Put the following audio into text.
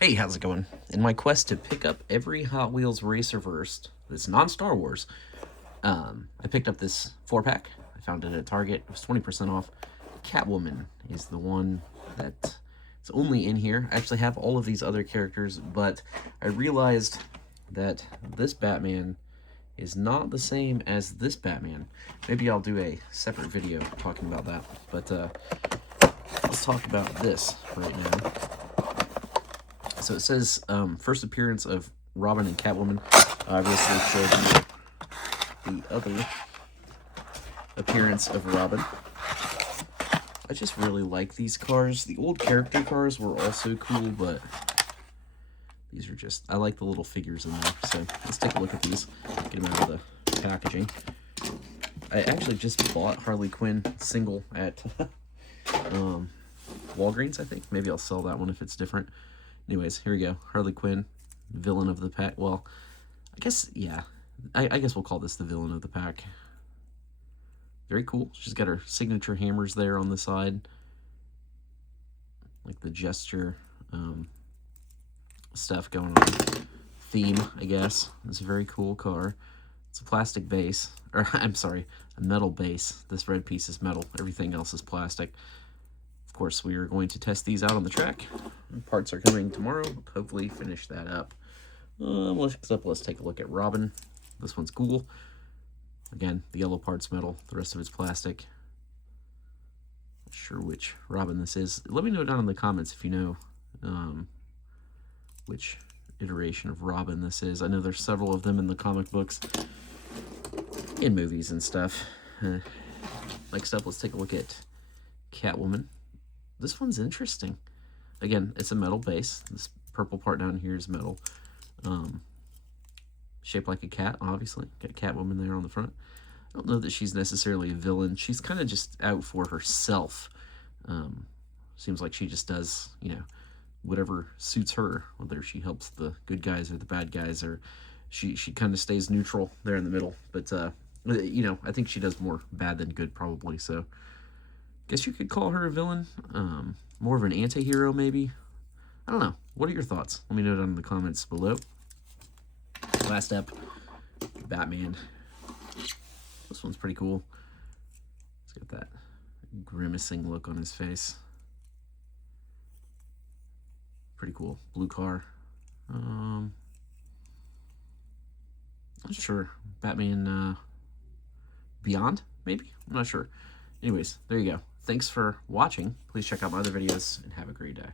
Hey, how's it going? In my quest to pick up every Hot Wheels Racerverse that's non-Star Wars, I picked up this 4-pack. I found it at Target. It was 20% off. Catwoman is the one that is only in here. I actually have all of these other characters, but I realized that this Batman is not the same as this Batman. Maybe I'll do a separate video talking about that, but let's talk about this right now. So it says, first appearance of Robin and Catwoman. Obviously showed you the other appearance of Robin. I just really like these cars. The old character cars were also cool, but these are just, I like the little figures in there. So let's take a look at these, get them out of the packaging. I actually just bought Harley Quinn single at Walgreens, I think. Maybe I'll sell that one if it's different. Anyways, here we go. Harley Quinn, villain of the pack. Well, I guess, yeah. I guess we'll call this the villain of the pack. Very cool. She's got her signature hammers there on the side. Like the gesture stuff going on. Theme, I guess. It's a very cool car. It's a plastic base. Or, I'm sorry, a metal base. This red piece is metal. Everything else is plastic. Of course, we are going to test these out on the track. Parts are coming tomorrow. Hopefully finish that up. Let's take a look at Robin. This one's cool. Again, the yellow part's metal. The rest of it's plastic. Not sure which Robin this is. Let me know down in the comments if you know which iteration of Robin this is. I know there's several of them in the comic books, in movies and stuff. Next up, let's take a look at Catwoman. This one's interesting. Again, it's a metal base. This purple part down here is metal. Shaped like a cat, obviously. Got Catwoman there on the front. I don't know that she's necessarily a villain. She's kind of just out for herself. Seems like she just does, you know, whatever suits her, whether she helps the good guys or the bad guys, or she kind of stays neutral there in the middle. But, you know, I think she does more bad than good, probably, so guess you could call her a villain. More of an anti-hero, maybe. I don't know. What are your thoughts? Let me know down in the comments below. Last up, Batman. This one's pretty cool. He's got that grimacing look on his face. Pretty cool. Blue car. Not sure. Batman Beyond, maybe? I'm not sure. Anyways, there you go. Thanks for watching. Please check out my other videos and have a great day.